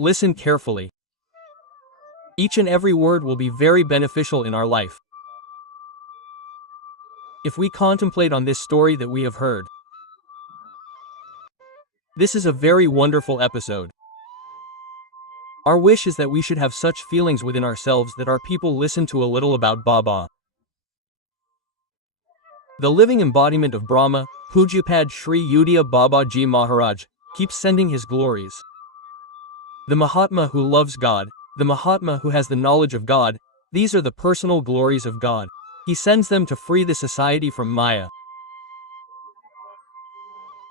Listen carefully. Each and every word will be very beneficial in our life. If we contemplate on this story that we have heard, this is a very wonderful episode. Our wish is that we should have such feelings within ourselves that our people listen to a little about Baba. The living embodiment of Brahma, Pujapad Sri Udaya Babaji Maharaj, keeps sending his glories. The Mahatma who loves God, the Mahatma who has the knowledge of God, these are the personal glories of God. He sends them to free the society from Maya.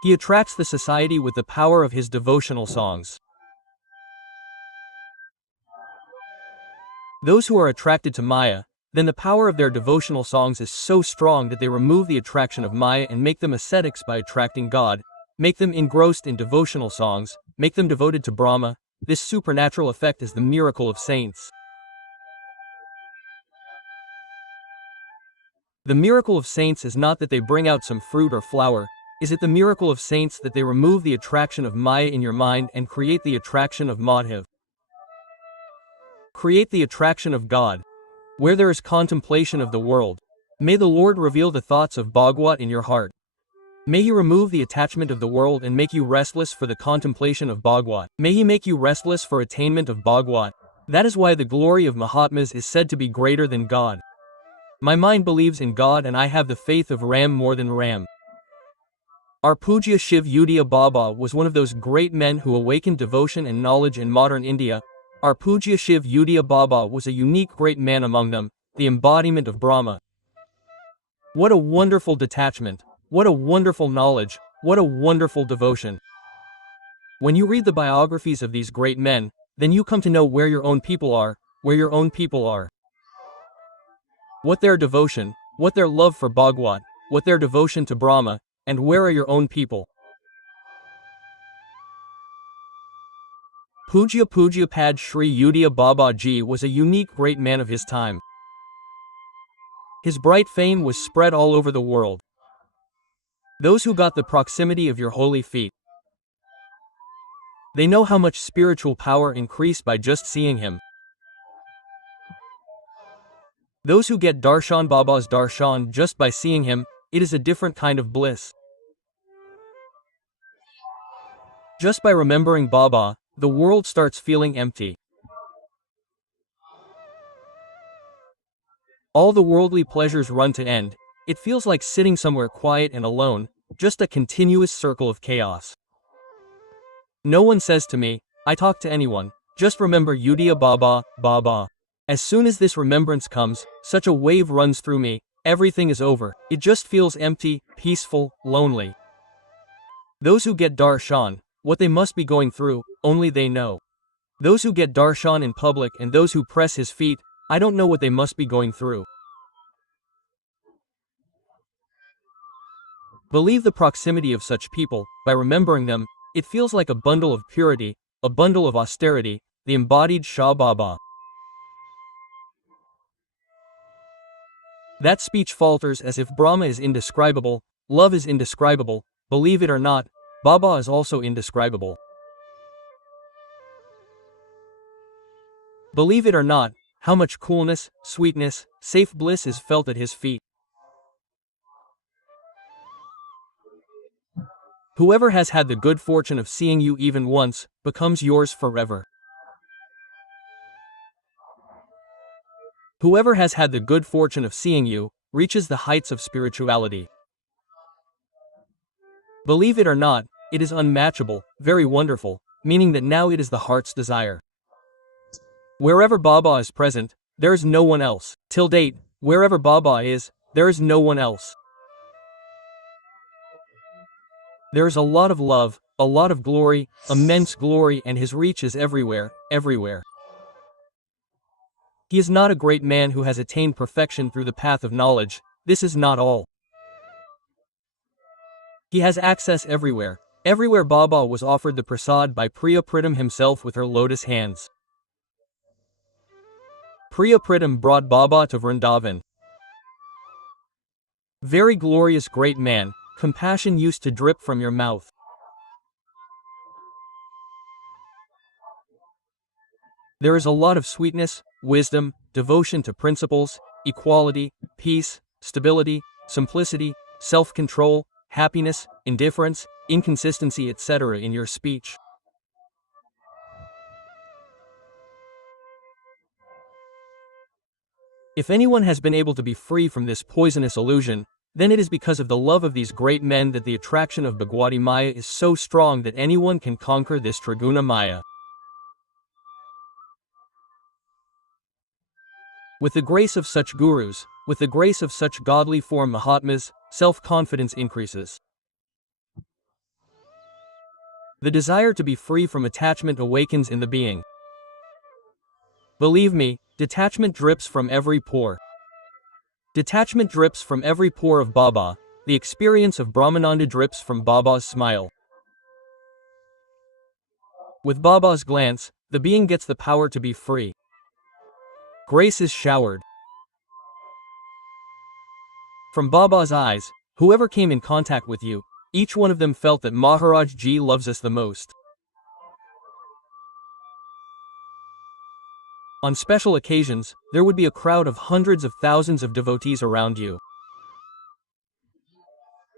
He attracts the society with the power of his devotional songs. Those who are attracted to Maya, then the power of their devotional songs is so strong that they remove the attraction of Maya and make them ascetics by attracting God, make them engrossed in devotional songs, make them devoted to Brahma. This supernatural effect is the miracle of saints. The miracle of saints is not that they bring out some fruit or flower. Is it the miracle of saints that they remove the attraction of Maya in your mind and create the attraction of Madhav? Create the attraction of God. Where there is contemplation of the world, may the Lord reveal the thoughts of Bhagwat in your heart. May He remove the attachment of the world and make you restless for the contemplation of Bhagwat. May He make you restless for attainment of Bhagwat. That is why the glory of Mahatmas is said to be greater than God. My mind believes in God and I have the faith of Ram more than Ram. Our Pujya Shiv Udaya Baba was one of those great men who awakened devotion and knowledge in modern India. Our Pujya Shiv Udaya Baba was a unique great man among them, the embodiment of Brahma. What a wonderful detachment, what a wonderful knowledge, what a wonderful devotion. When you read the biographies of these great men, then you come to know where your own people are, where your own people are. What their devotion, what their love for Bhagwat, what their devotion to Brahma, and where are your own people. Pujapad Sri Udaya Babaji was a unique great man of his time. His bright fame was spread all over the world. Those who got the proximity of your holy feet, they know how much spiritual power increased by just seeing him. Those who get Darshan Baba's Darshan just by seeing him, it is a different kind of bliss. Just by remembering Baba, the world starts feeling empty. All the worldly pleasures run to end. It feels like sitting somewhere quiet and alone, just a continuous circle of chaos. No one says to me, I talk to anyone, just remember Udaya Baba, Baba. As soon as this remembrance comes, such a wave runs through me, everything is over. It just feels empty, peaceful, lonely. Those who get darshan, what they must be going through, only they know. Those who get darshan in public and those who press his feet, I don't know what they must be going through. Believe the proximity of such people, by remembering them, it feels like a bundle of purity, a bundle of austerity, the embodied Shah Baba. That speech falters as if Brahma is indescribable, love is indescribable, believe it or not, Baba is also indescribable. Believe it or not, how much coolness, sweetness, safe bliss is felt at his feet. Whoever has had the good fortune of seeing you even once, becomes yours forever. Whoever has had the good fortune of seeing you, reaches the heights of spirituality. Believe it or not, it is unmatchable, very wonderful, meaning that now it is the heart's desire. Wherever Baba is present, there is no one else. Till date, wherever Baba is, there is no one else. There is a lot of love, a lot of glory, immense glory, and his reach is everywhere, everywhere. He is not a great man who has attained perfection through the path of knowledge, this is not all. He has access everywhere. Everywhere Baba was offered the prasad by Priya Pritam himself with her lotus hands. Priya Pritam brought Baba to Vrindavan. Very glorious great man, compassion used to drip from your mouth. There is a lot of sweetness, wisdom, devotion to principles, equality, peace, stability, simplicity, self-control, happiness, indifference, inconsistency, etc. in your speech. If anyone has been able to be free from this poisonous illusion, then it is because of the love of these great men that the attraction of Bhagwati Maya is so strong that anyone can conquer this Triguna Maya. With the grace of such gurus, with the grace of such godly form Mahatmas, self-confidence increases. The desire to be free from attachment awakens in the being. Believe me, detachment drips from every pore. Detachment drips from every pore of Baba, the experience of Brahmananda drips from Baba's smile. With Baba's glance, the being gets the power to be free. Grace is showered. From Baba's eyes, whoever came in contact with you, each one of them felt that Maharaj Ji loves us the most. On special occasions, there would be a crowd of hundreds of thousands of devotees around you.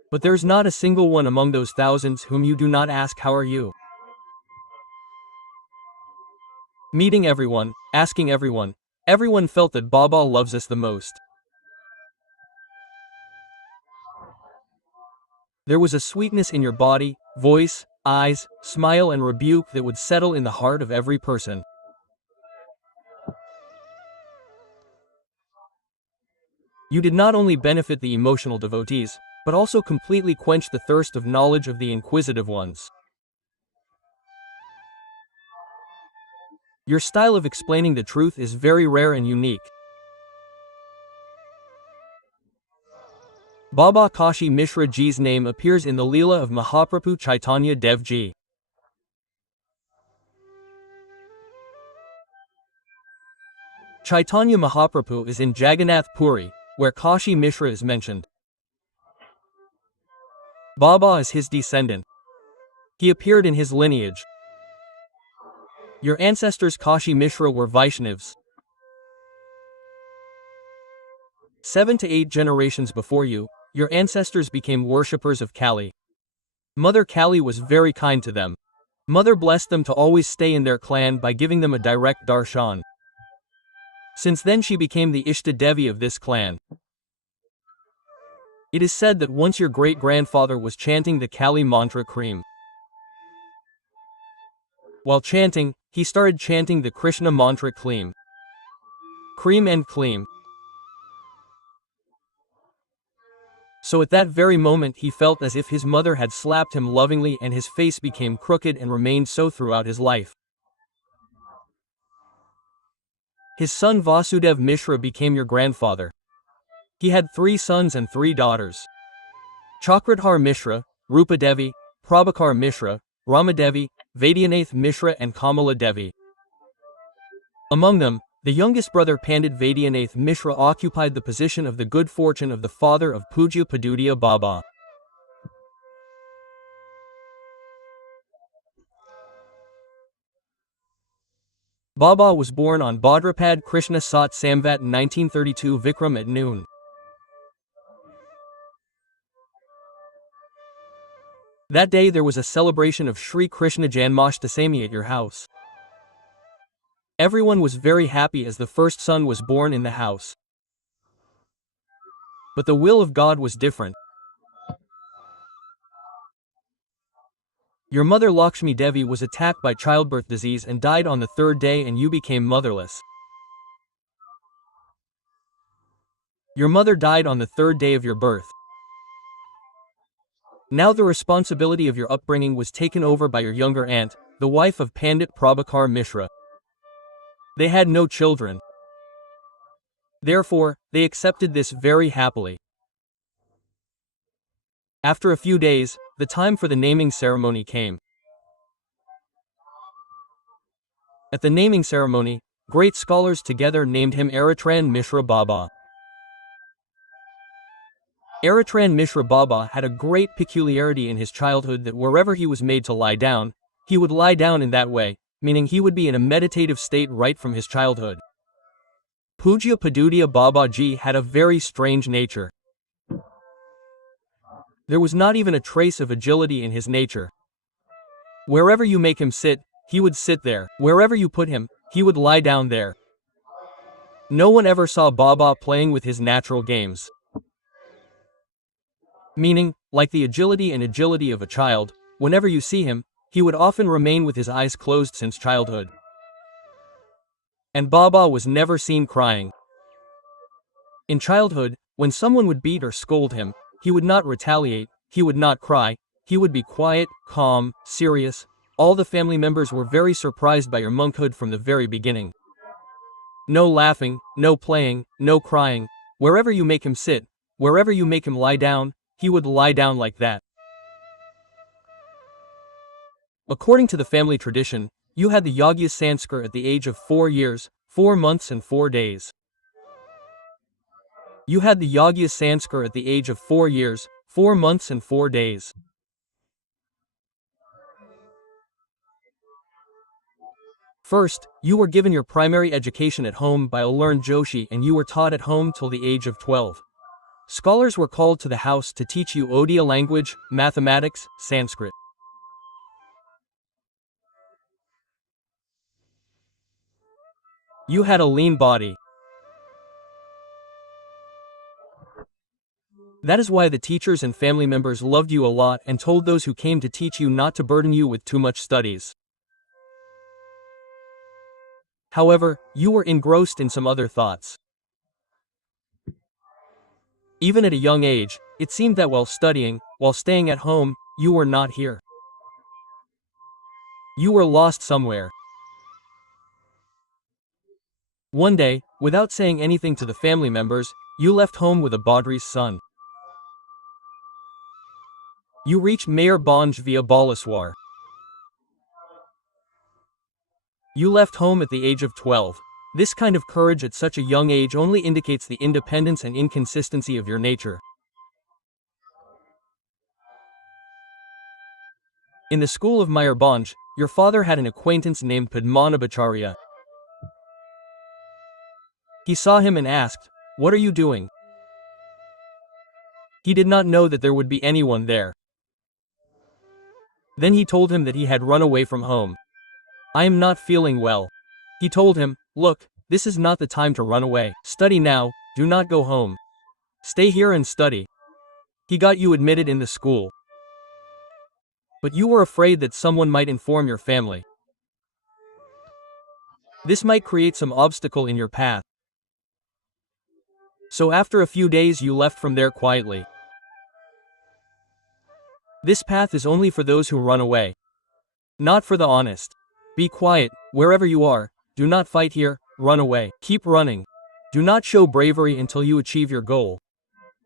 But there's not a single one among those thousands whom you do not ask, "How are you?" Meeting everyone, asking everyone, everyone felt that Baba loves us the most. There was a sweetness in your body, voice, eyes, smile and rebuke that would settle in the heart of every person. You did not only benefit the emotional devotees, but also completely quench the thirst of knowledge of the inquisitive ones. Your style of explaining the truth is very rare and unique. Baba Kashi Mishra Ji's name appears in the Leela of Mahaprabhu Chaitanya Dev Ji. Chaitanya Mahaprabhu is in Jagannath Puri, where Kashi Mishra is mentioned. Baba is his descendant. He appeared in his lineage. Your ancestors Kashi Mishra were Vaishnavas. 7 to 8 generations before you, your ancestors became worshippers of Kali. Mother Kali was very kind to them. Mother blessed them to always stay in their clan by giving them a direct darshan. Since then she became the Ishta Devi of this clan. It is said that once your great-grandfather was chanting the Kali mantra Cream. While chanting, he started chanting the Krishna mantra Kleem. Cream and Kleem. So at that very moment he felt as if his mother had slapped him lovingly and his face became crooked and remained so throughout his life. His son Vasudev Mishra became your grandfather. He had 3 sons and 3 daughters. Chakradhar Mishra, Rupa Devi, Prabhakar Mishra, Ramadevi, Vaidyanath Mishra and Kamala Devi. Among them, the youngest brother Pandit Vaidyanath Mishra occupied the position of the good fortune of the father of Pujya Padudia Baba. Baba was born on Bhadrapad Krishna Sat Samvat 1932 Vikram at noon. That day there was a celebration of Sri Krishna Janmashtami at your house. Everyone was very happy as the first son was born in the house. But the will of God was different. Your mother Lakshmi Devi was attacked by childbirth disease and died on the 3rd day and you became motherless. Your mother died on the 3rd day of your birth. Now the responsibility of your upbringing was taken over by your younger aunt, the wife of Pandit Prabhakar Mishra. They had no children. Therefore, they accepted this very happily. After a few days, the time for the naming ceremony came. At the naming ceremony, great scholars together named him Aritran Mishra Baba. Aritran Mishra Baba had a great peculiarity in his childhood that wherever he was made to lie down, he would lie down in that way, meaning he would be in a meditative state right from his childhood. Pujya Padudia Babaji had a very strange nature. There was not even a trace of agility in his nature. Wherever you make him sit, he would sit there. Wherever you put him, he would lie down there. No one ever saw Baba playing with his natural games. Meaning, like the agility of a child, whenever you see him, he would often remain with his eyes closed since childhood. And Baba was never seen crying. In childhood, when someone would beat or scold him, he would not retaliate, he would not cry, he would be quiet, calm, serious. All the family members were very surprised by your monkhood from the very beginning. No laughing, no playing, no crying. Wherever you make him sit, wherever you make him lie down, he would lie down like that. According to the family tradition, you had the Yagya Sanskar at the age of 4 years, 4 months and 4 days. You had the Yagya Sanskar at the age of 4 years, 4 months and 4 days. First, you were given your primary education at home by a learned Joshi and you were taught at home till the age of 12. Scholars were called to the house to teach you Odia language, mathematics, Sanskrit. You had a lean body. That is why the teachers and family members loved you a lot and told those who came to teach you not to burden you with too much studies. However, you were engrossed in some other thoughts. Even at a young age, it seemed that while studying, while staying at home, you were not here. You were lost somewhere. One day, without saying anything to the family members, you left home with a Badri's son. You reached Mayor Banj via Balaswar. You left home at the age of 12. This kind of courage at such a young age only indicates the independence and inconsistency of your nature. In the school of Mayor Banj, your father had an acquaintance named Padmanabhacharya. He saw him and asked, "What are you doing?" He did not know that there would be anyone there. Then he told him that he had run away from home. "I am not feeling well." He told him, "Look, this is not the time to run away. Study now, do not go home. Stay here and study." He got you admitted in the school. But you were afraid that someone might inform your family. This might create some obstacle in your path. So after a few days you left from there quietly. This path is only for those who run away. Not for the honest. Be quiet, wherever you are, do not fight here, run away. Keep running. Do not show bravery until you achieve your goal.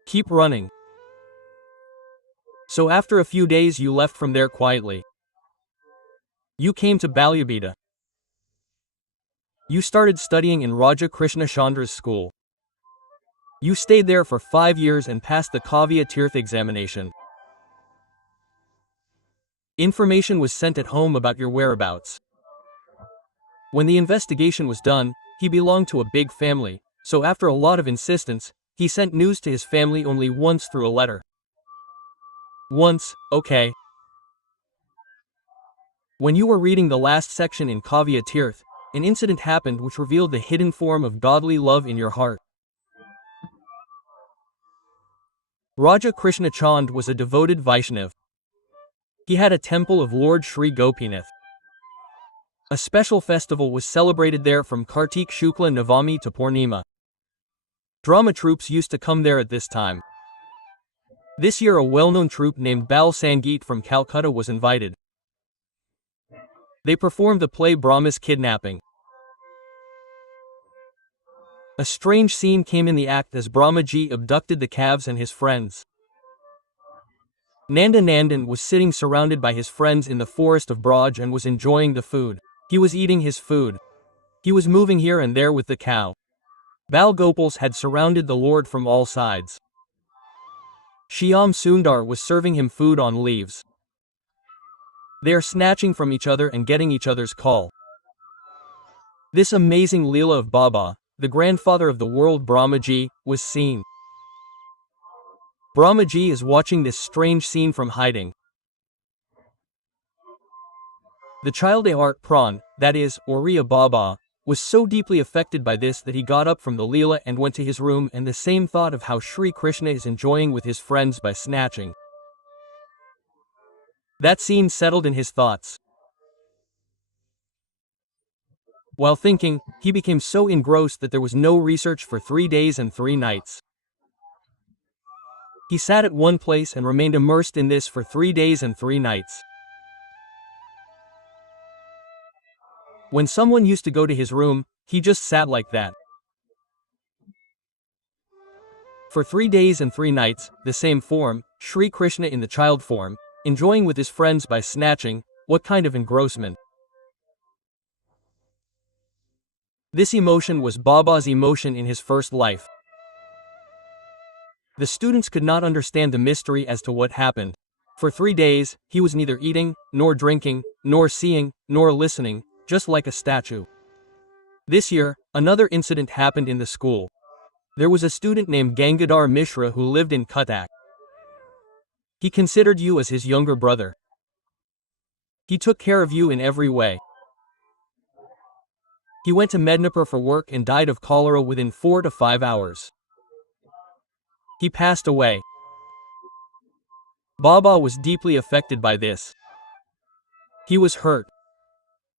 Keep running. So after a few days you left from there quietly. You came to Balyabita. You started studying in Raja Krishna Chandra's school. You stayed there for 5 years and passed the Kavya Tirth examination. Information was sent at home about your whereabouts. When the investigation was done, he belonged to a big family, so after a lot of insistence, he sent news to his family only once through a letter. Once, okay. When you were reading the last section in Kavya Tirth, an incident happened which revealed the hidden form of godly love in your heart. Raja Krishna Chand was a devoted Vaishnav. He had a temple of Lord Sri Gopinath. A special festival was celebrated there from Kartik Shukla Navami to Purnima. Drama troupes used to come there at this time. This year a well-known troupe named Bal Sangeet from Calcutta was invited. They performed the play Brahma's Kidnapping. A strange scene came in the act as Brahmaji abducted the calves and his friends. Nanda Nandan was sitting surrounded by his friends in the forest of Braj and was enjoying the food. He was eating his food. He was moving here and there with the cow. Bal Gopals had surrounded the Lord from all sides. Shyam Sundar was serving him food on leaves. They are snatching from each other and getting each other's call. This amazing Leela of Baba, the grandfather of the world Brahmaji, was seen. Brahmaji is watching this strange scene from hiding. The child Art Pran, that is, Oriya Baba, was so deeply affected by this that he got up from the Leela and went to his room, and the same thought of how Sri Krishna is enjoying with his friends by snatching. That scene settled in his thoughts. While thinking, he became so engrossed that there was no research for 3 days and 3 nights. He sat at one place and remained immersed in this for 3 days and 3 nights. When someone used to go to his room, he just sat like that. For 3 days and 3 nights, the same form, Sri Krishna in the child form, enjoying with his friends by snatching. What kind of engrossment? This emotion was Baba's emotion in his first life. The students could not understand the mystery as to what happened. For 3 days, he was neither eating, nor drinking, nor seeing, nor listening, just like a statue. This year, another incident happened in the school. There was a student named Gangadhar Mishra who lived in Cuttack. He considered you as his younger brother. He took care of you in every way. He went to Mednapur for work and died of cholera within 4 to 5 hours. He passed away. Baba was deeply affected by this. He was hurt.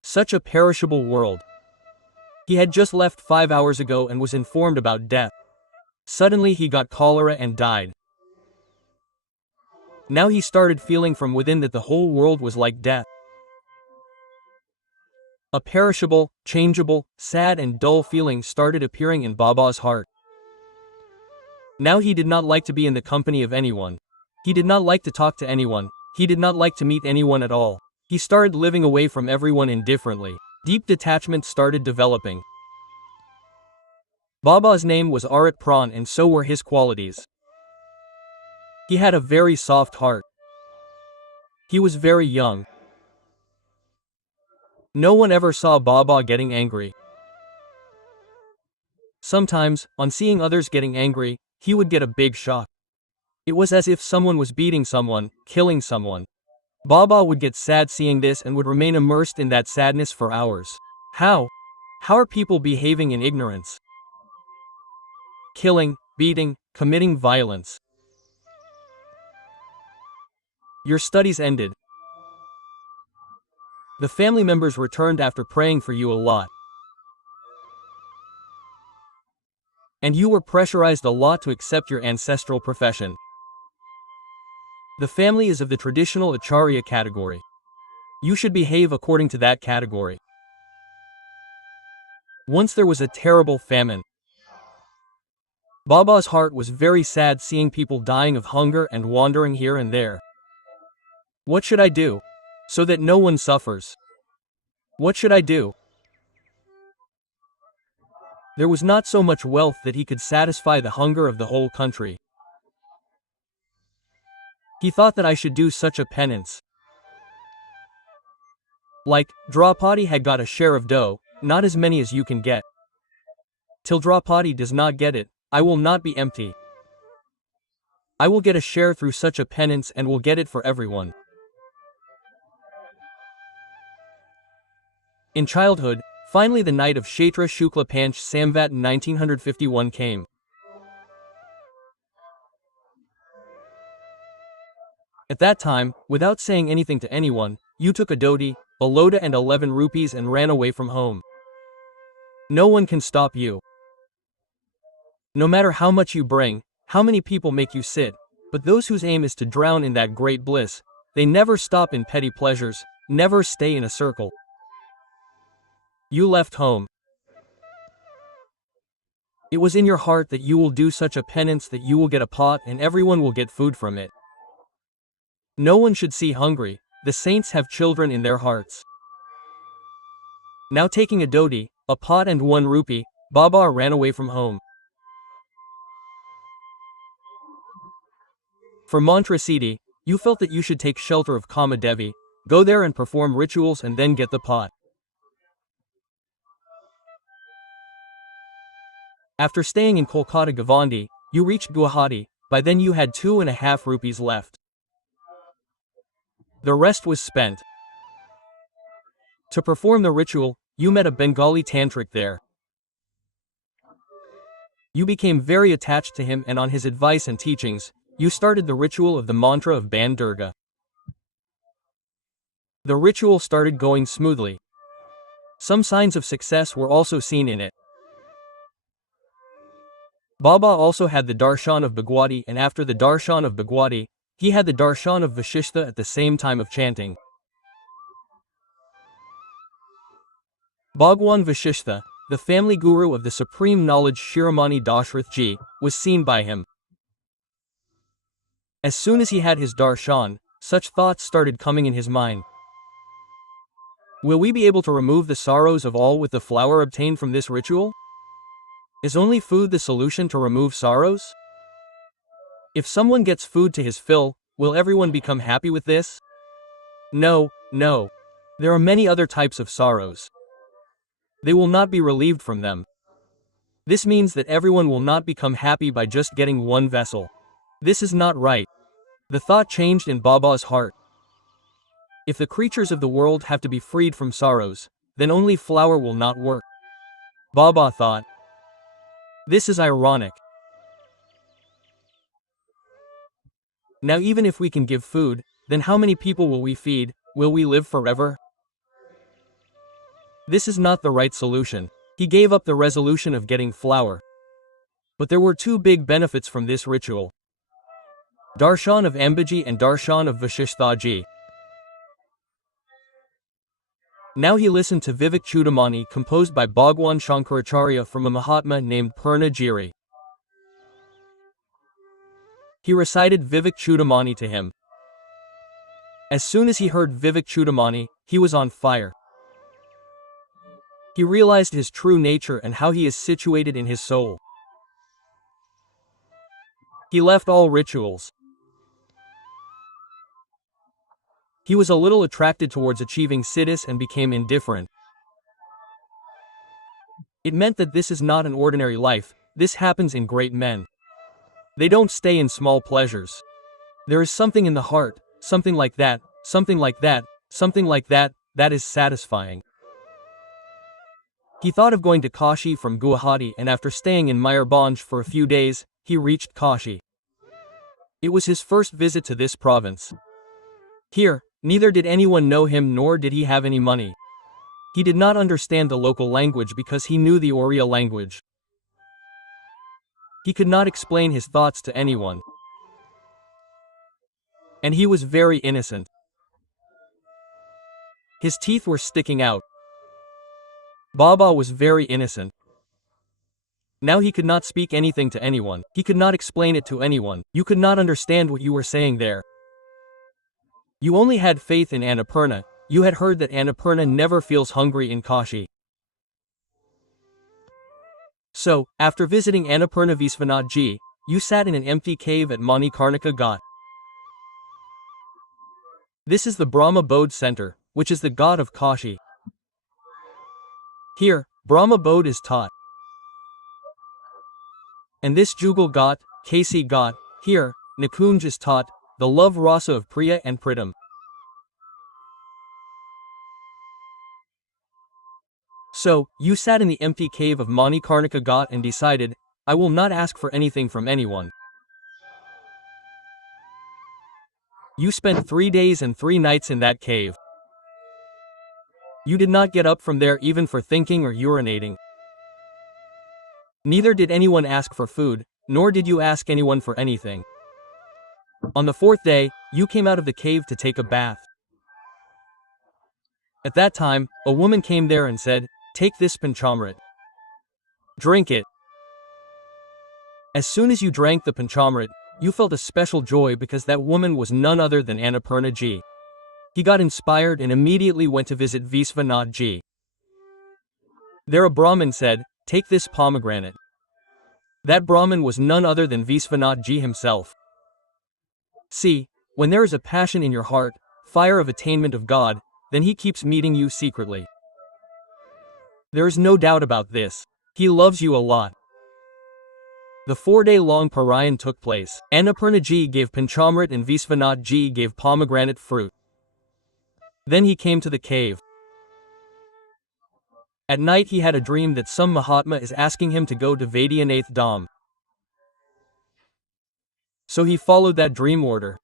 Such a perishable world. He had just left 5 hours ago and was informed about death. Suddenly he got cholera and died. Now he started feeling from within that the whole world was like death. A perishable, changeable, sad and dull feeling started appearing in Baba's heart. Now he did not like to be in the company of anyone. He did not like to talk to anyone. He did not like to meet anyone at all. He started living away from everyone indifferently. Deep detachment started developing. Baba's name was Art Pran and so were his qualities. He had a very soft heart. He was very young. No one ever saw Baba getting angry. Sometimes, on seeing others getting angry, he would get a big shock. It was as if someone was beating someone, killing someone. Baba would get sad seeing this and would remain immersed in that sadness for hours. How? How are people behaving in ignorance? Killing, beating, committing violence. Your studies ended. The family members returned after praying for you a lot. And you were pressurized a lot to accept your ancestral profession. The family is of the traditional Acharya category. You should behave according to that category. Once there was a terrible famine. Baba's heart was very sad seeing people dying of hunger and wandering here and there. What should I do? So that no one suffers. What should I do? There was not so much wealth that he could satisfy the hunger of the whole country. He thought that I should do such a penance. Like, Draupadi had got a share of dough, not as many as you can get. Till Draupadi does not get it, I will not be empty. I will get a share through such a penance and will get it for everyone. In childhood, finally the night of Kshetra Shukla Panch Samvat 1951 came. At that time, without saying anything to anyone, you took a dhoti, a lota and 11 rupees and ran away from home. No one can stop you. No matter how much you bring, how many people make you sit, but those whose aim is to drown in that great bliss, they never stop in petty pleasures, never stay in a circle. You left home. It was in your heart that you will do such a penance that you will get a pot and everyone will get food from it. No one should see hungry. The saints have children in their hearts. Now taking a dhoti, a pot and 1 rupee, Baba ran away from home. For mantra siddhi, you felt that you should take shelter of Kama Devi, go there and perform rituals and then get the pot. After staying in Kolkata Gavandi, you reached Guwahati. By then you had 2.5 rupees left. The rest was spent. To perform the ritual, you met a Bengali tantric there. You became very attached to him, and on his advice and teachings, you started the ritual of the mantra of Ban Durga. The ritual started going smoothly. Some signs of success were also seen in it. Baba also had the darshan of Bhagwati, and after the darshan of Bhagwati, he had the darshan of Vashishta at the same time of chanting. Bhagwan Vashishta, the family guru of the supreme knowledge Shiromani Dashrath Ji, was seen by him. As soon as he had his darshan, such thoughts started coming in his mind. Will we be able to remove the sorrows of all with the flour obtained from this ritual? Is only food the solution to remove sorrows? If someone gets food to his fill, will everyone become happy with this? No, no. There are many other types of sorrows. They will not be relieved from them. This means that everyone will not become happy by just getting one vessel. This is not right. The thought changed in Baba's heart. If the creatures of the world have to be freed from sorrows, then only flour will not work. Baba thought. This is ironic. Now even if we can give food, then how many people will we feed? Will we live forever? This is not the right solution. He gave up the resolution of getting flour. But there were two big benefits from this ritual. Darshan of Ambaji and Darshan of Vashishtaji. Now he listened to Vivek Chudamani composed by Bhagwan Shankaracharya from a Mahatma named Purna Giri. He recited Vivek Chudamani to him. As soon as he heard Vivek Chudamani, he was on fire. He realized his true nature and how he is situated in his soul. He left all rituals. He was a little attracted towards achieving siddhis and became indifferent. It meant that this is not an ordinary life, this happens in great men. They don't stay in small pleasures. There is something in the heart, something like that, something like that, something like that, that is satisfying. He thought of going to Kashi from Guwahati, and after staying in Mayurbhanj for a few days, he reached Kashi. It was his first visit to this province. Here, neither did anyone know him nor did he have any money. He did not understand the local language because he knew the Oriya language. He could not explain his thoughts to anyone. And he was very innocent. His teeth were sticking out. Baba was very innocent. Now he could not speak anything to anyone. He could not explain it to anyone. You could not understand what you were saying there. You only had faith in Annapurna. You had heard that Annapurna never feels hungry in Kashi. So, after visiting Annapurna Visvanath Ji, you sat in an empty cave at Manikarnika Ghat. This is the Brahma Bodh center, which is the god of Kashi. Here, Brahma Bodh is taught. And this Jugal Ghat, Kasi Ghat, here, Nikunj is taught, the love rasa of Priya and Pritam. So, you sat in the empty cave of Manikarnika Ghat and decided, I will not ask for anything from anyone. You spent 3 days and 3 nights in that cave. You did not get up from there even for thinking or urinating. Neither did anyone ask for food, nor did you ask anyone for anything. On the 4th day, you came out of the cave to take a bath. At that time, a woman came there and said, take this panchamrit. Drink it. As soon as you drank the panchamrit, you felt a special joy because that woman was none other than Annapurna Ji. He got inspired and immediately went to visit Visvanath Ji. There a Brahmin said, take this pomegranate. That Brahmin was none other than Visvanath Ji himself. See, when there is a passion in your heart, fire of attainment of God, then he keeps meeting you secretly. There is no doubt about this. He loves you a lot. The 4-day-long Parayan took place. Annapurna-ji gave Panchamrit and Visvanath-ji gave pomegranate fruit. Then he came to the cave. At night he had a dream that some Mahatma is asking him to go to Vaidyanath Dham. So he followed that dream order.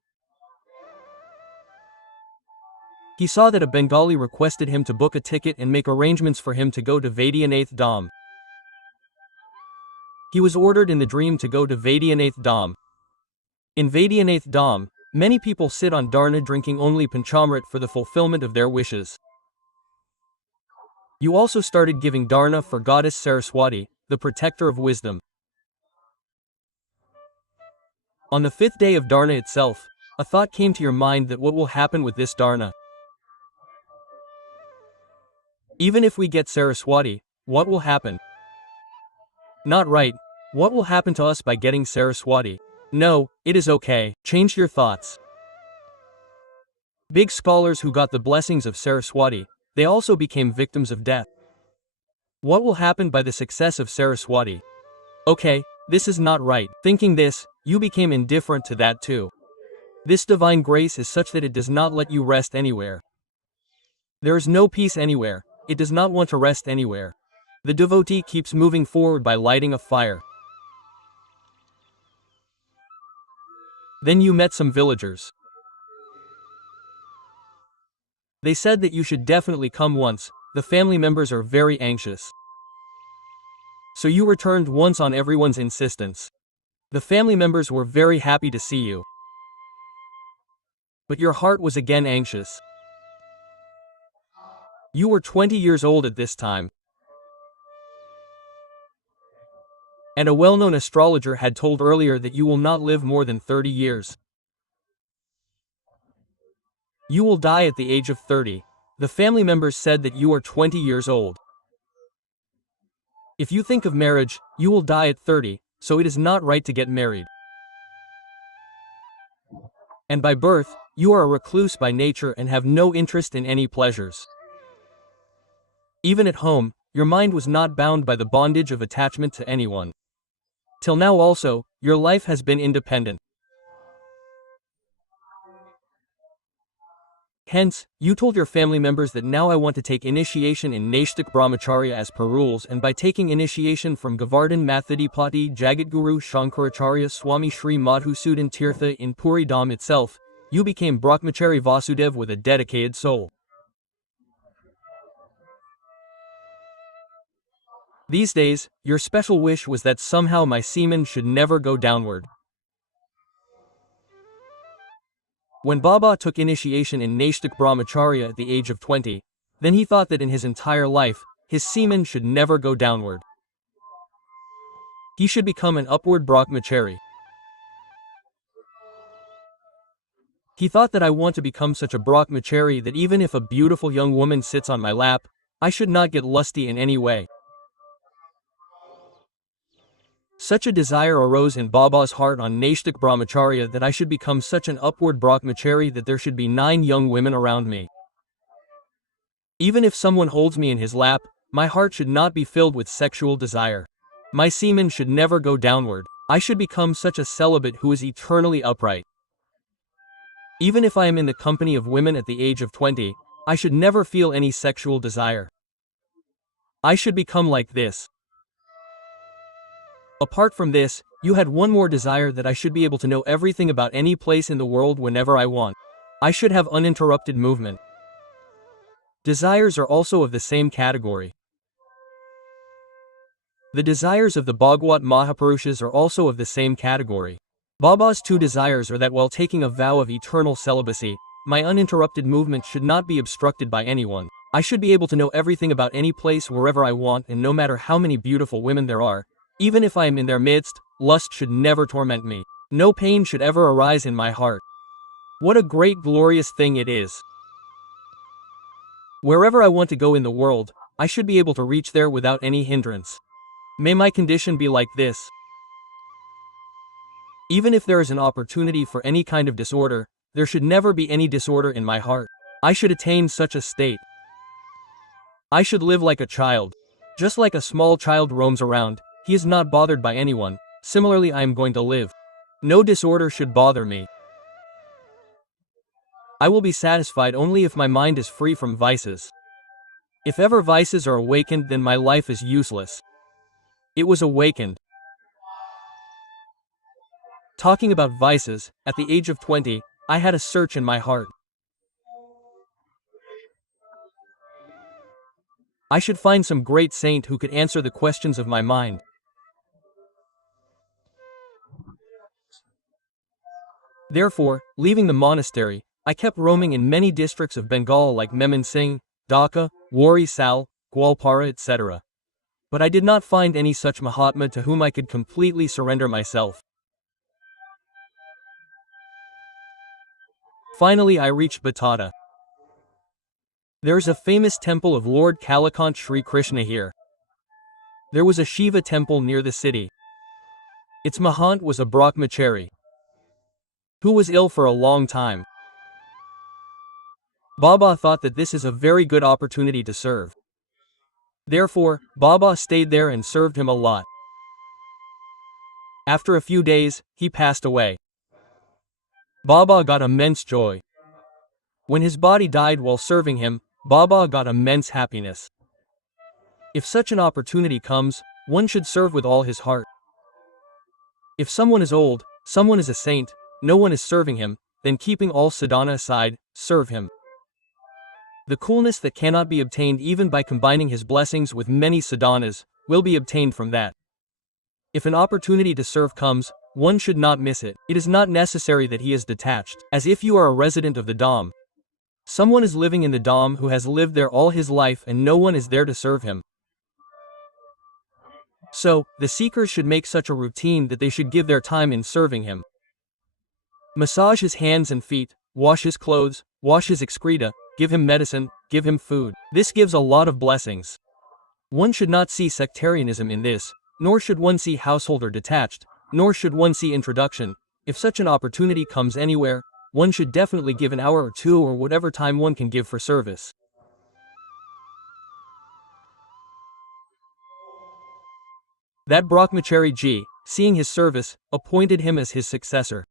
He saw that a Bengali requested him to book a ticket and make arrangements for him to go to Vaidyanath Dham. He was ordered in the dream to go to Vaidyanath Dham. In Vaidyanath Dham, many people sit on dharna drinking only Panchamrit for the fulfillment of their wishes. You also started giving dharna for goddess Saraswati, the protector of wisdom. On the 5th day of dharna itself, a thought came to your mind that what will happen with this dharna? Even if we get Saraswati, what will happen? Not right. What will happen to us by getting Saraswati? No, it is okay. Change your thoughts. Big scholars who got the blessings of Saraswati, they also became victims of death. What will happen by the success of Saraswati? Okay, this is not right. Thinking this, you became indifferent to that too. This divine grace is such that it does not let you rest anywhere. There is no peace anywhere. It does not want to rest anywhere. The devotee keeps moving forward by lighting a fire. Then you met some villagers. They said that you should definitely come once. The family members are very anxious. So you returned once on everyone's insistence. The family members were very happy to see you. But your heart was again anxious. You were 20 years old at this time. And a well-known astrologer had told earlier that you will not live more than 30 years. You will die at the age of 30. The family members said that you are 20 years old. If you think of marriage, you will die at 30, so it is not right to get married. And by birth, you are a recluse by nature and have no interest in any pleasures. Even at home, your mind was not bound by the bondage of attachment to anyone. Till now also, your life has been independent. Hence, you told your family members that now I want to take initiation in Naistik Brahmacharya as per rules, and by taking initiation from Govardhan Mathadipati Jagatguru Shankaracharya Swami Sri Madhusudan Tirtha in Puri Dham itself, you became Brahmachari Vasudev with a dedicated soul. These days, your special wish was that somehow my semen should never go downward. When Baba took initiation in Naistik Brahmacharya at the age of 20, then he thought that in his entire life, his semen should never go downward. He should become an upward Brahmachari. He thought that I want to become such a Brahmachari that even if a beautiful young woman sits on my lap, I should not get lusty in any way. Such a desire arose in Baba's heart on Naistik Brahmacharya that I should become such an upward Brahmachari that there should be 9 young women around me. Even if someone holds me in his lap, my heart should not be filled with sexual desire. My semen should never go downward. I should become such a celibate who is eternally upright. Even if I am in the company of women at the age of 20, I should never feel any sexual desire. I should become like this. Apart from this, you had one more desire, that I should be able to know everything about any place in the world whenever I want. I should have uninterrupted movement. Desires are also of the same category. The desires of the Bhagwat Mahapurushas are also of the same category. Baba's 2 desires are that while taking a vow of eternal celibacy, my uninterrupted movement should not be obstructed by anyone. I should be able to know everything about any place wherever I want, and no matter how many beautiful women there are, even if I am in their midst, lust should never torment me. No pain should ever arise in my heart. What a great glorious thing it is! Wherever I want to go in the world, I should be able to reach there without any hindrance. May my condition be like this. Even if there is an opportunity for any kind of disorder, there should never be any disorder in my heart. I should attain such a state. I should live like a child. Just like a small child roams around, he is not bothered by anyone. Similarly, I am going to live. No disorder should bother me. I will be satisfied only if my mind is free from vices. If ever vices are awakened, then my life is useless. It was awakened. Talking about vices, at the age of 20, I had a search in my heart. I should find some great saint who could answer the questions of my mind. Therefore, leaving the monastery, I kept roaming in many districts of Bengal like Memon Singh, Dhaka, Wari Sal, Gwalpara, etc. But I did not find any such Mahatma to whom I could completely surrender myself. Finally, I reached Batata. There is a famous temple of Lord Kalakant Sri Krishna here. There was a Shiva temple near the city. Its Mahant was a Brahmachari who was ill for a long time. Baba thought that this is a very good opportunity to serve. Therefore, Baba stayed there and served him a lot. After a few days, he passed away. Baba got immense joy. When his body died while serving him, Baba got immense happiness. If such an opportunity comes, one should serve with all his heart. If someone is old, someone is a saint, no one is serving him, then keeping all sadhana aside, serve him. The coolness that cannot be obtained even by combining his blessings with many sadhanas, will be obtained from that. If an opportunity to serve comes, one should not miss it. It is not necessary that he is detached, as if you are a resident of the Dham. Someone is living in the Dham who has lived there all his life and no one is there to serve him. So, the seekers should make such a routine that they should give their time in serving him. Massage his hands and feet, wash his clothes, wash his excreta, give him medicine, give him food. This gives a lot of blessings. One should not see sectarianism in this, nor should one see householder detached, nor should one see introduction. If such an opportunity comes anywhere, one should definitely give an hour or two or whatever time one can give for service. That Brahmachari ji, seeing his service, appointed him as his successor.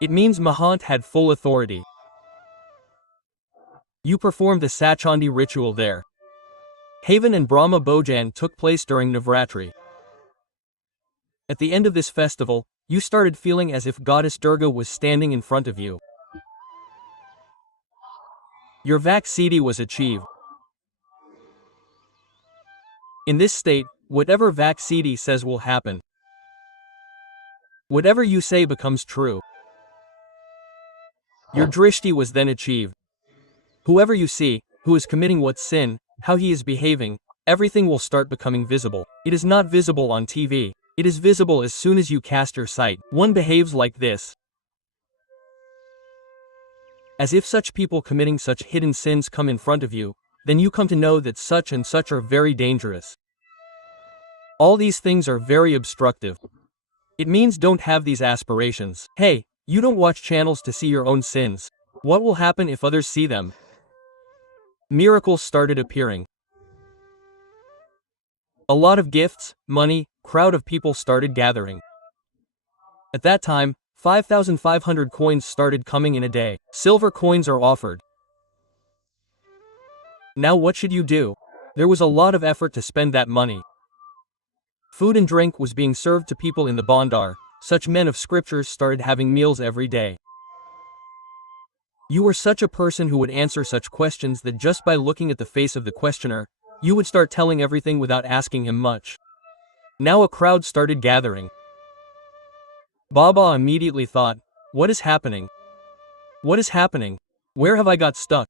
It means Mahant had full authority. You performed the Sachandi ritual there. Havan and Brahma Bhojan took place during Navratri. At the end of this festival, you started feeling as if Goddess Durga was standing in front of you. Your Vaksiddhi was achieved. In this state, whatever Vaksiddhi says will happen. Whatever you say becomes true. Your drishti was then achieved. Whoever you see, who is committing what sin, how he is behaving, everything will start becoming visible. It is not visible on TV. It is visible as soon as you cast your sight. One behaves like this. As if such people committing such hidden sins come in front of you, then you come to know that such and such are very dangerous. All these things are very obstructive. It means don't have these aspirations. Hey, you don't watch channels to see your own sins. What will happen if others see them? Miracles started appearing. A lot of gifts, money, crowd of people started gathering. At that time, 5,500 coins started coming in a day. Silver coins are offered. Now what should you do? There was a lot of effort to spend that money. Food and drink was being served to people in the Bandar. Such men of scriptures started having meals every day. You were such a person who would answer such questions that just by looking at the face of the questioner, you would start telling everything without asking him much. Now a crowd started gathering. Baba immediately thought, what is happening? What is happening? Where have I got stuck?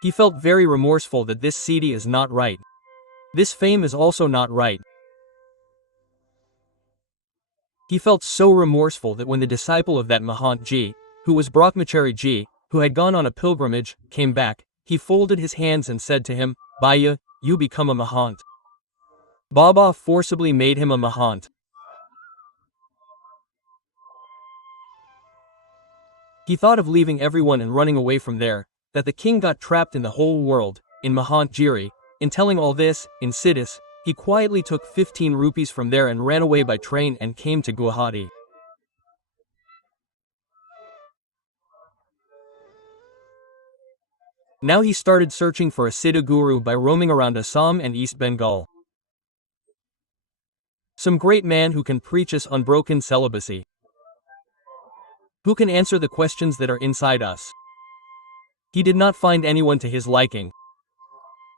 He felt very remorseful that this CD is not right. This fame is also not right. He felt so remorseful that when the disciple of that Mahant ji, who was Brahmachari ji, who had gone on a pilgrimage, came back, he folded his hands and said to him, Bhaiya, you become a Mahant. Baba forcibly made him a Mahant. He thought of leaving everyone and running away from there, that the king got trapped in the whole world, in Mahant Giri, In telling all this, in Siddhis, he quietly took 15 rupees from there and ran away by train and came to Guwahati. Now he started searching for a Siddha guru by roaming around Assam and East Bengal. Some great man who can preach us unbroken celibacy. Who can answer the questions that are inside us. He did not find anyone to his liking.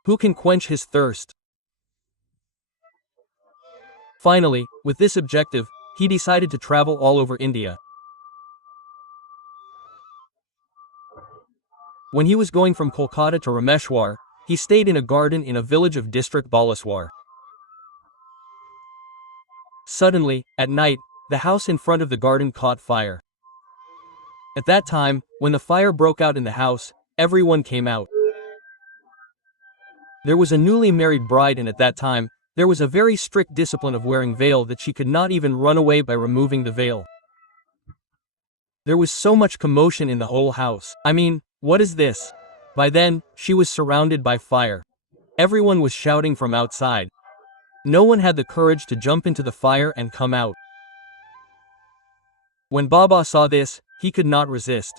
Who can quench his thirst? Finally, with this objective, he decided to travel all over India. When he was going from Kolkata to Rameshwar, he stayed in a garden in a village of district Balaswar. Suddenly, at night, the house in front of the garden caught fire. At that time, when the fire broke out in the house, everyone came out. There was a newly married bride, and at that time, there was a very strict discipline of wearing veil that she could not even run away by removing the veil. There was so much commotion in the whole house. I mean, what is this? By then, she was surrounded by fire. Everyone was shouting from outside. No one had the courage to jump into the fire and come out. When Baba saw this, he could not resist.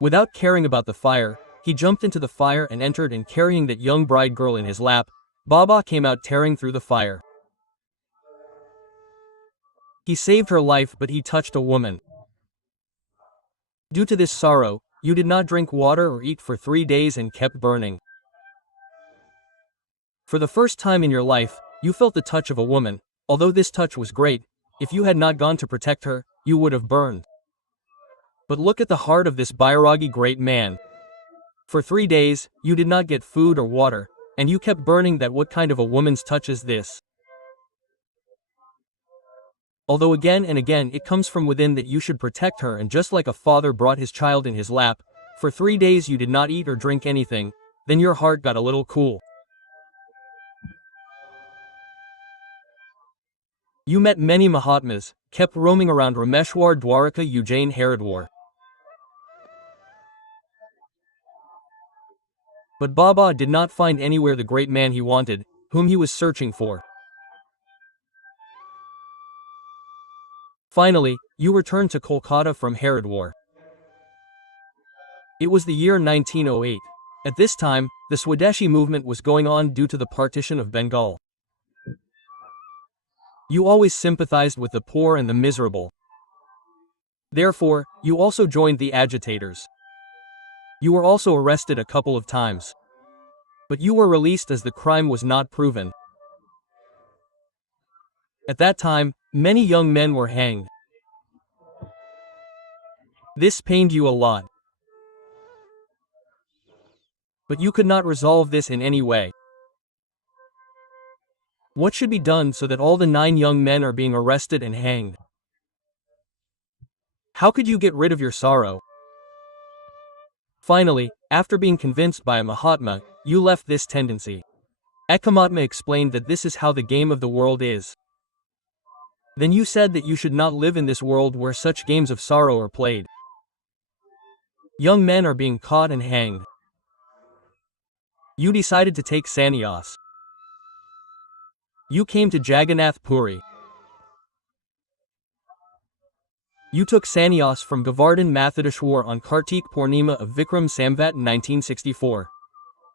Without caring about the fire, he jumped into the fire and entered, and carrying that young bride girl in his lap, Baba came out tearing through the fire. He saved her life, but he touched a woman. Due to this sorrow, you did not drink water or eat for 3 days and kept burning. For the first time in your life, you felt the touch of a woman. Although this touch was great, if you had not gone to protect her, you would have burned. But look at the heart of this Bairagi great man. For 3 days, you did not get food or water, and you kept burning. That what kind of a woman's touch is this? Although again and again it comes from within that you should protect her, and just like a father brought his child in his lap, for 3 days you did not eat or drink anything, then your heart got a little cool. You met many Mahatmas, kept roaming around Rameshwar, Dwaraka, Ujjain, Haridwar. But Baba did not find anywhere the great man he wanted, whom he was searching for. Finally, you returned to Kolkata from Haridwar. It was the year 1908. At this time, the Swadeshi movement was going on due to the partition of Bengal. You always sympathized with the poor and the miserable. Therefore, you also joined the agitators. You were also arrested a couple of times. But you were released as the crime was not proven. At that time, many young men were hanged. This pained you a lot. But you could not resolve this in any way. What should be done so that all the 9 young men are being arrested and hanged? How could you get rid of your sorrow? Finally, after being convinced by a Mahatma, you left this tendency. Ekamatma explained that this is how the game of the world is. Then you said that you should not live in this world where such games of sorrow are played. Young men are being caught and hanged. You decided to take sannyas. You came to Jagannath Puri. You took sannyas from Govardhan Mathadeshwar on Kartik Purnima of Vikram Samvat 1964.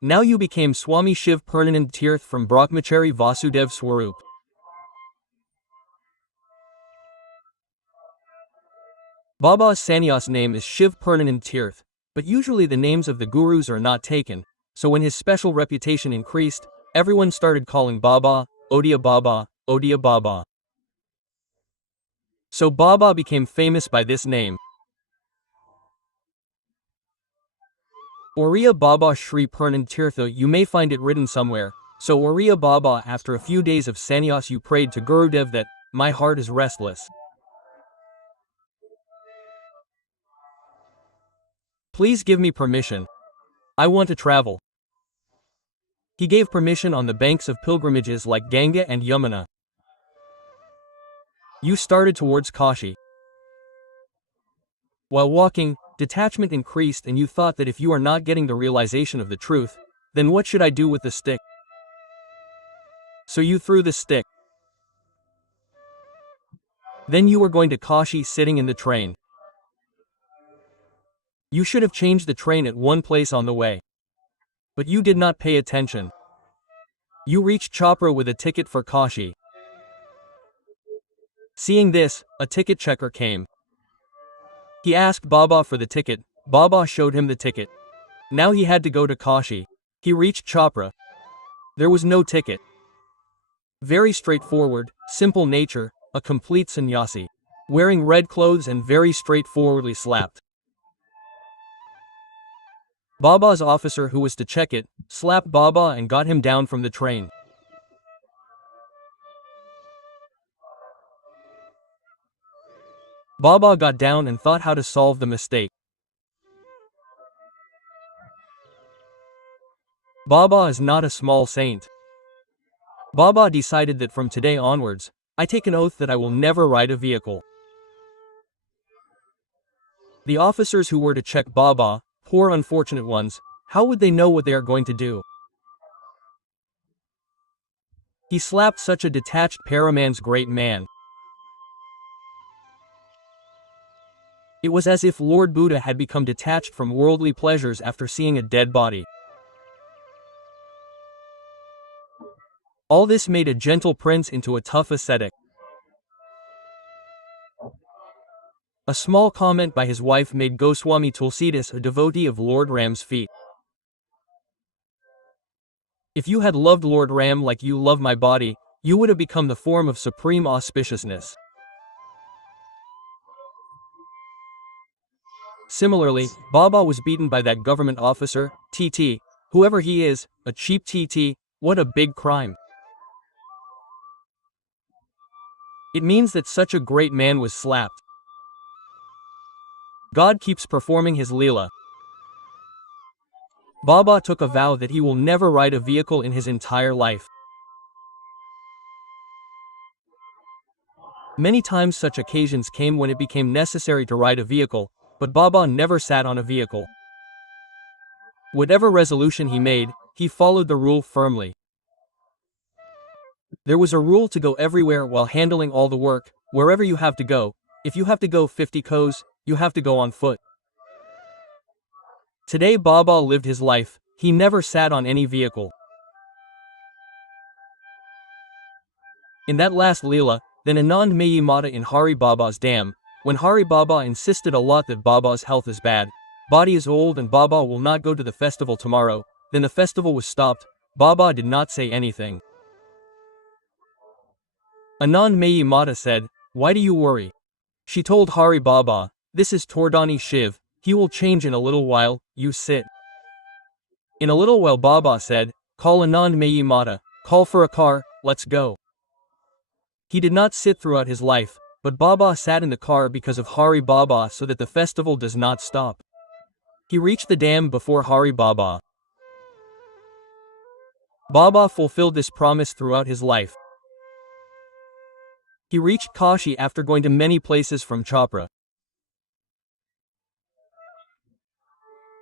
Now you became Swami Shiv Purnanand Tirth from Brahmachari Vasudev Swarup. Baba's sannyas name is Shiv Purnanand Tirth, but usually the names of the gurus are not taken, so when his special reputation increased, everyone started calling Baba, Odia Baba, Odia Baba. So Baba became famous by this name. Oriya Baba Shri Purnand Tirtha, you may find it written somewhere. So Oriya Baba, after a few days of sannyas you prayed to Gurudev that, my heart is restless. Please give me permission. I want to travel. He gave permission on the banks of pilgrimages like Ganga and Yamuna. You started towards Kashi. While walking, detachment increased, and you thought that if you are not getting the realization of the truth, Then what should I do with the stick? So you threw the stick. Then you were going to Kashi sitting in the train. You should have changed the train at one place on the way. But you did not pay attention. You reached Chopra with a ticket for Kashi. Seeing this, a ticket checker came. He asked Baba for the ticket. Baba showed him the ticket. Now he had to go to Kashi. He reached Chopra. There was no ticket. Very straightforward, simple nature, a complete sannyasi. Wearing red clothes and very straightforwardly slapped. Baba's officer who was to check it, slapped Baba and got him down from the train. Baba got down and thought how to solve the mistake. Baba is not a small saint. Baba decided that from today onwards, I take an oath that I will never ride a vehicle. The officers who were to check Baba, poor unfortunate ones, how would they know what they are going to do? He slapped such a detached paraman's great man. It was as if Lord Buddha had become detached from worldly pleasures after seeing a dead body. All this made a gentle prince into a tough ascetic. A small comment by his wife made Goswami Tulsidas a devotee of Lord Ram's feet. If you had loved Lord Ram like you love my body, you would have become the form of supreme auspiciousness. Similarly, Baba was beaten by that government officer, TT, whoever he is, a cheap TT, what a big crime. It means that such a great man was slapped. God keeps performing his Leela. Baba took a vow that he will never ride a vehicle in his entire life. Many times such occasions came when it became necessary to ride a vehicle, but Baba never sat on a vehicle. Whatever resolution he made, he followed the rule firmly. There was a rule to go everywhere while handling all the work, wherever you have to go. If you have to go 50 kos, you have to go on foot. Today Baba lived his life, he never sat on any vehicle. In that last Leela, then Anand Mayi Mata in Hari Baba's dam, when Hari Baba insisted a lot that Baba's health is bad, body is old and Baba will not go to the festival tomorrow, then the festival was stopped, Baba did not say anything. Anand Mayi Mata said, "Why do you worry?" She told Hari Baba, "This is Tordani Shiv, he will change in a little while, you sit." In a little while Baba said, "Call Anand Mayi Mata, call for a car, let's go." He did not sit throughout his life, but Baba sat in the car because of Hari Baba so that the festival does not stop. He reached the dam before Hari Baba. Baba fulfilled this promise throughout his life. He reached Kashi after going to many places from Chopra.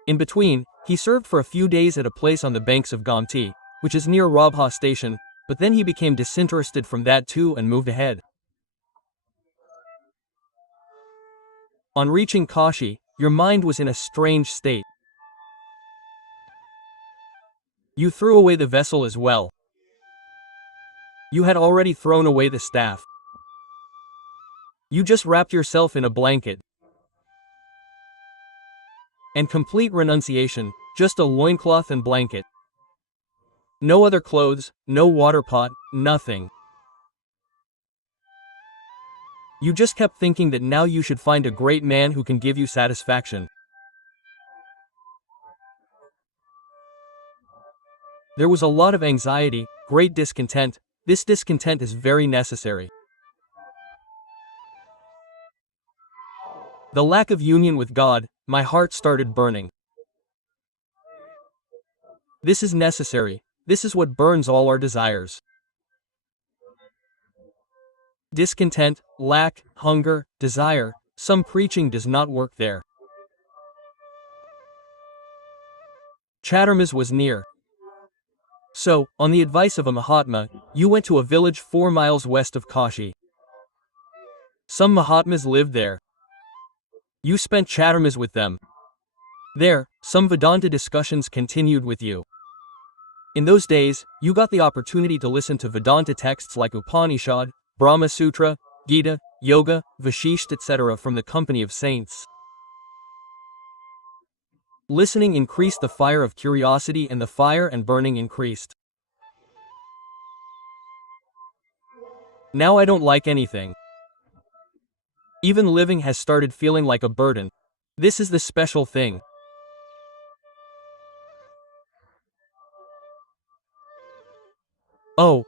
In between, he served for a few days at a place on the banks of Gomti, which is near Rabha station, but then he became disinterested from that too and moved ahead. On reaching Kashi, your mind was in a strange state. You threw away the vessel as well. You had already thrown away the staff. You just wrapped yourself in a blanket. And complete renunciation, just a loincloth and blanket. No other clothes, no water pot, nothing. You just kept thinking that now you should find a great man who can give you satisfaction. There was a lot of anxiety, great discontent. This discontent is very necessary. The lack of union with God, my heart started burning. This is necessary. This is what burns all our desires. Discontent, lack, hunger, desire, some preaching does not work there. Chattermas was near. So, on the advice of a Mahatma, you went to a village 4 miles west of Kashi. Some Mahatmas lived there. You spent Chaturmas with them. There, some Vedanta discussions continued with you. In those days, you got the opportunity to listen to Vedanta texts like Upanishad, Brahma Sutra, Gita, Yoga, Vashisht, etc. from the company of saints. Listening increased the fire of curiosity, and the fire and burning increased. Now I don't like anything. Even living has started feeling like a burden. This is the special thing. Oh,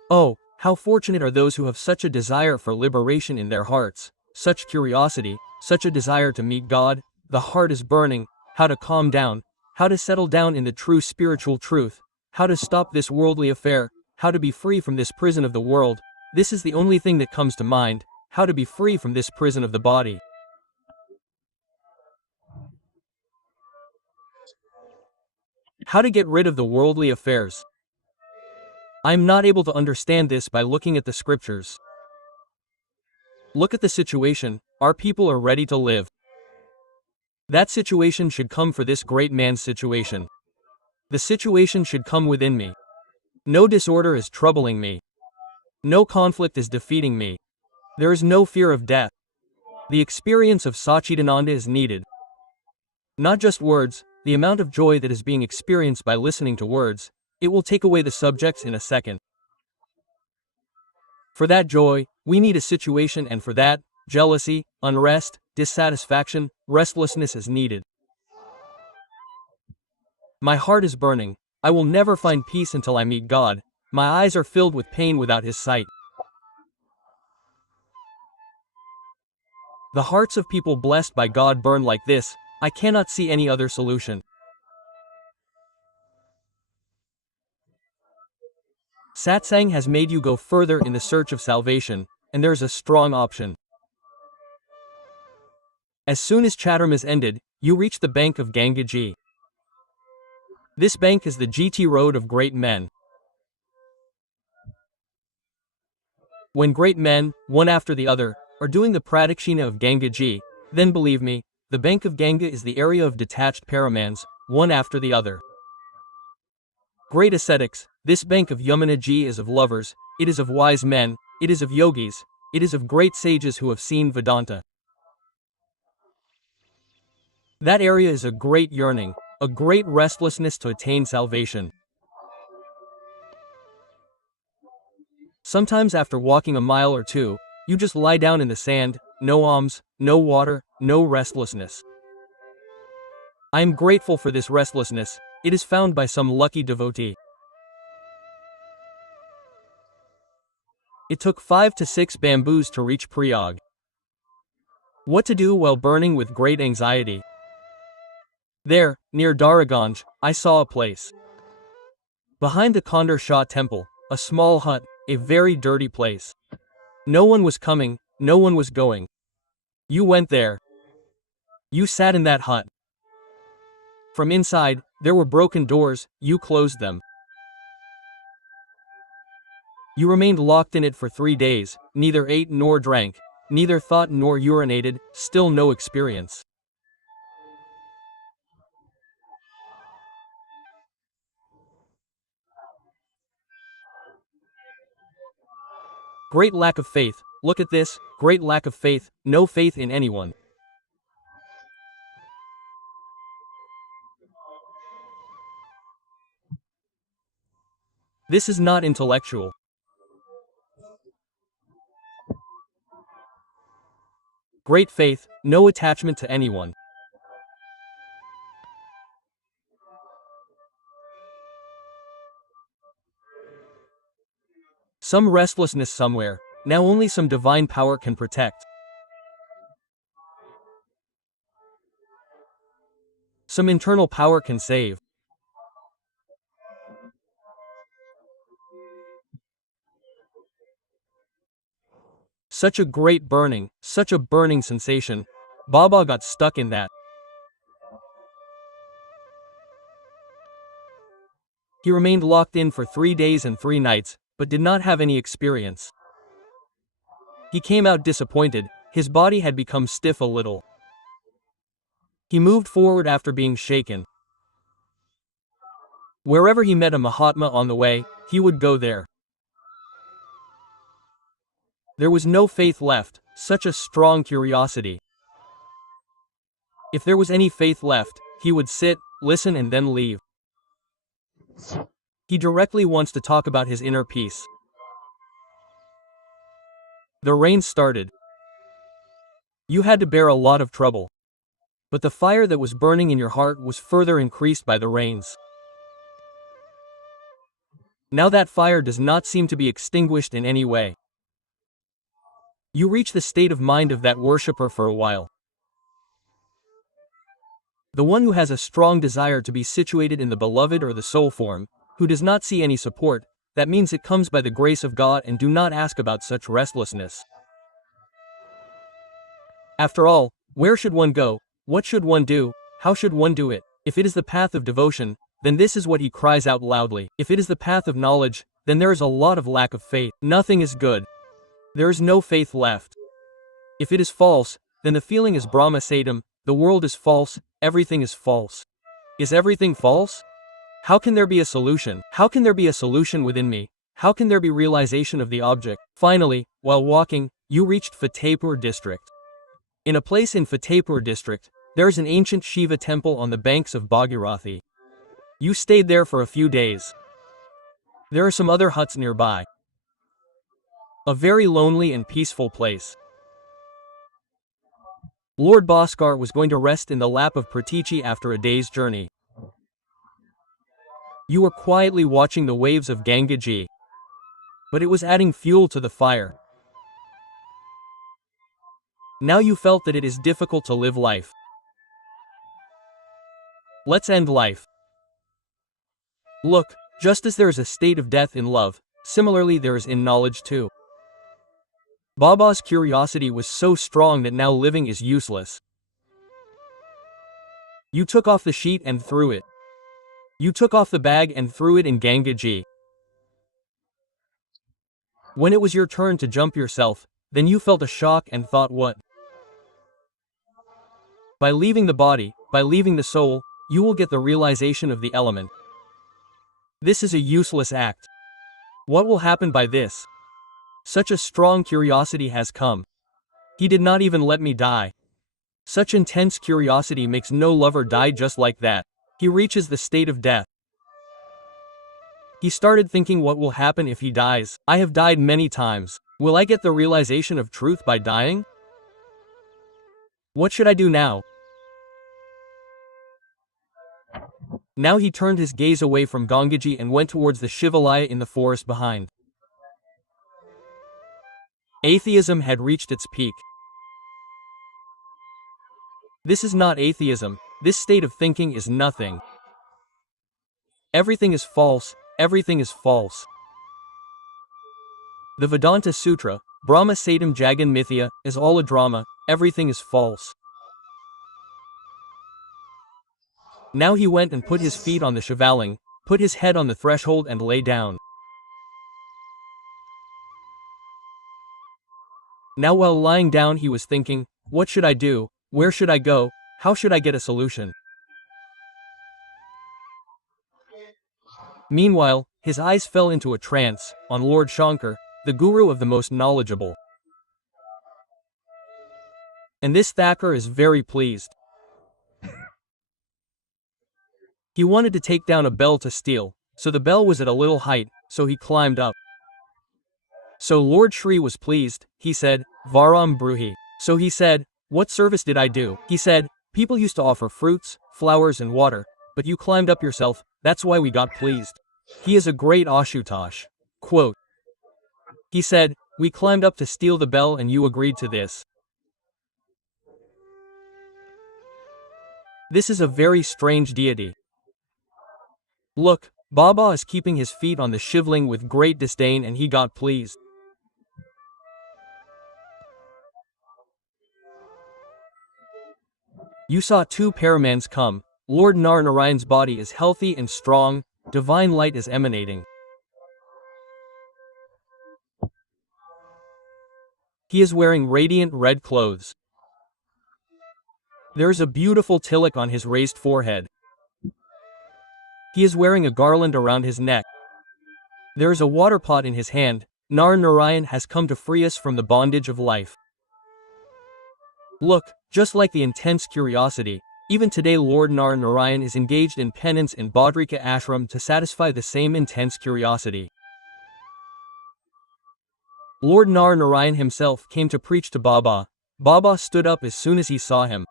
how fortunate are those who have such a desire for liberation in their hearts, such curiosity, such a desire to meet God. The heart is burning, how to calm down, how to settle down in the true spiritual truth, how to stop this worldly affair, how to be free from this prison of the world. This is the only thing that comes to mind, how to be free from this prison of the body. How to get rid of the worldly affairs. I am not able to understand this by looking at the scriptures. Look at the situation, our people are ready to live. That situation should come for this great man's situation. The situation should come within me. No disorder is troubling me. No conflict is defeating me. There is no fear of death. The experience of Sachidananda is needed. Not just words, the amount of joy that is being experienced by listening to words, it will take away the subjects in a second. For that joy, we need a situation, and for that, jealousy, unrest, dissatisfaction, restlessness is needed. My heart is burning. I will never find peace until I meet God. My eyes are filled with pain without His sight. The hearts of people blessed by God burn like this. I cannot see any other solution. Satsang has made you go further in the search of salvation, and there is a strong option. As soon as Chaturmas ended, you reached the bank of Ganga Ji. This bank is the GT road of great men. When great men, one after the other, are doing the Pradakshina of Ganga Ji, then believe me, the bank of Ganga is the area of detached paramans, one after the other. Great ascetics, this bank of Yamuna Ji is of lovers, it is of wise men, it is of yogis, it is of great sages who have seen Vedanta. That area is a great yearning, a great restlessness to attain salvation. Sometimes after walking a mile or two, you just lie down in the sand, no alms, no water, no restlessness. I am grateful for this restlessness, it is found by some lucky devotee. It took 5 to 6 bamboos to reach Prayag. What to do while burning with great anxiety? There, near Daraganj, I saw a place. Behind the Khandar Shah temple, a small hut, a very dirty place. No one was coming, no one was going. You went there. You sat in that hut. From inside, there were broken doors, you closed them. You remained locked in it for 3 days, neither ate nor drank, neither thought nor urinated, still no experience. Great lack of faith, look at this, great lack of faith, no faith in anyone. This is not intellectual. Great faith, no attachment to anyone. Some restlessness somewhere, now only some divine power can protect. Some internal power can save. Such a great burning, such a burning sensation. Baba got stuck in that. He remained locked in for 3 days and 3 nights, but did not have any experience. He came out disappointed, his body had become stiff a little. He moved forward after being shaken. Wherever he met a Mahatma on the way, he would go there. There was no faith left, such a strong curiosity. If there was any faith left, he would sit, listen and then leave. He directly wants to talk about his inner peace. The rain started. You had to bear a lot of trouble. But the fire that was burning in your heart was further increased by the rains. Now that fire does not seem to be extinguished in any way. You reach the state of mind of that worshipper for a while. The one who has a strong desire to be situated in the beloved or the soul form, who does not see any support, that means it comes by the grace of God, and do not ask about such restlessness. After all, where should one go? What should one do? How should one do it? If it is the path of devotion, then this is what he cries out loudly. If it is the path of knowledge, then there is a lot of lack of faith. Nothing is good. There is no faith left. If it is false, then the feeling is Brahma Satam, the world is false, everything is false. Is everything false? How can there be a solution? How can there be a solution within me? How can there be realization of the object? Finally, while walking, you reached Fatehpur district. In a place in Fatehpur district, there is an ancient Shiva temple on the banks of Bhagirathi. You stayed there for a few days. There are some other huts nearby. A very lonely and peaceful place. Lord Bhaskar was going to rest in the lap of Pratichi after a day's journey. You were quietly watching the waves of Gangaji. But it was adding fuel to the fire. Now you felt that it is difficult to live life. Let's end life. Look, just as there is a state of death in love, similarly there is in knowledge too. Baba's curiosity was so strong that now living is useless. You took off the sheet and threw it. You took off the bag and threw it in Gangaji. When it was your turn to jump yourself, then you felt a shock and thought, what? By leaving the body, by leaving the soul, you will get the realization of the element. This is a useless act. What will happen by this? Such a strong curiosity has come. He did not even let me die. Such intense curiosity makes no lover die just like that. He reaches the state of death. He started thinking, what will happen if he dies? I have died many times. Will I get the realization of truth by dying? What should I do now? Now he turned his gaze away from Gangaji and went towards the Shivalaya in the forest behind. Atheism had reached its peak. This is not atheism. This state of thinking is nothing. Everything is false, everything is false. The Vedanta Sutra, Brahma Satam Jagan Mithya, is all a drama, everything is false. Now he went and put his feet on the Shivaling, put his head on the threshold and lay down. Now while lying down he was thinking, what should I do, where should I go, how should I get a solution? Meanwhile, his eyes fell into a trance, on Lord Shankar, the guru of the most knowledgeable. And this Thakur is very pleased. He wanted to take down a bell to steal, so the bell was at a little height, so he climbed up. So Lord Shri was pleased, he said, Varam Bruhi. So he said, what service did I do? He said, people used to offer fruits, flowers and water, but you climbed up yourself, that's why we got pleased. He is a great Ashutosh. Quote. He said, we climbed up to steal the bell and you agreed to this. This is a very strange deity. Look, Baba is keeping his feet on the shivling with great disdain and he got pleased. You saw two paramans come. Lord Narayana's body is healthy and strong, divine light is emanating. He is wearing radiant red clothes. There is a beautiful tilak on his raised forehead. He is wearing a garland around his neck. There is a water pot in his hand. Nar Narayan has come to free us from the bondage of life. Look, just like the intense curiosity, even today Lord Nar Narayan is engaged in penance in Badrika Ashram to satisfy the same intense curiosity. Lord Nar Narayan himself came to preach to Baba. Baba stood up as soon as he saw him.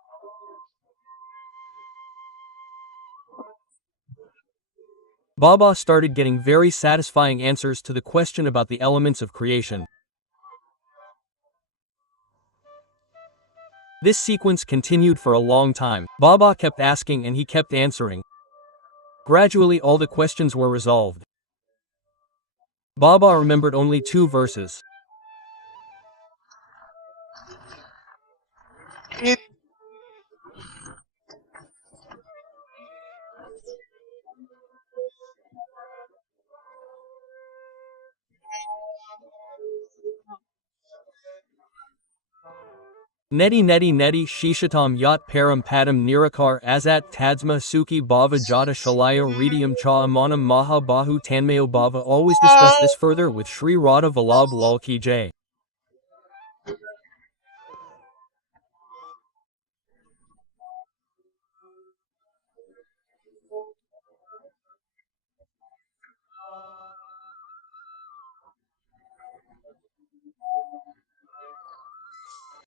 Baba started getting very satisfying answers to the question about the elements of creation. This sequence continued for a long time. Baba kept asking and he kept answering. Gradually all the questions were resolved. Baba remembered only 2 verses. Neti neti neti shishatam yat param padam nirakar azat tadsma suki bhava jata shalaya redium cha amanam maha bahu tanmayo bhava. Always discuss this further with Sri Radha Vallabh Lal Ki Jai.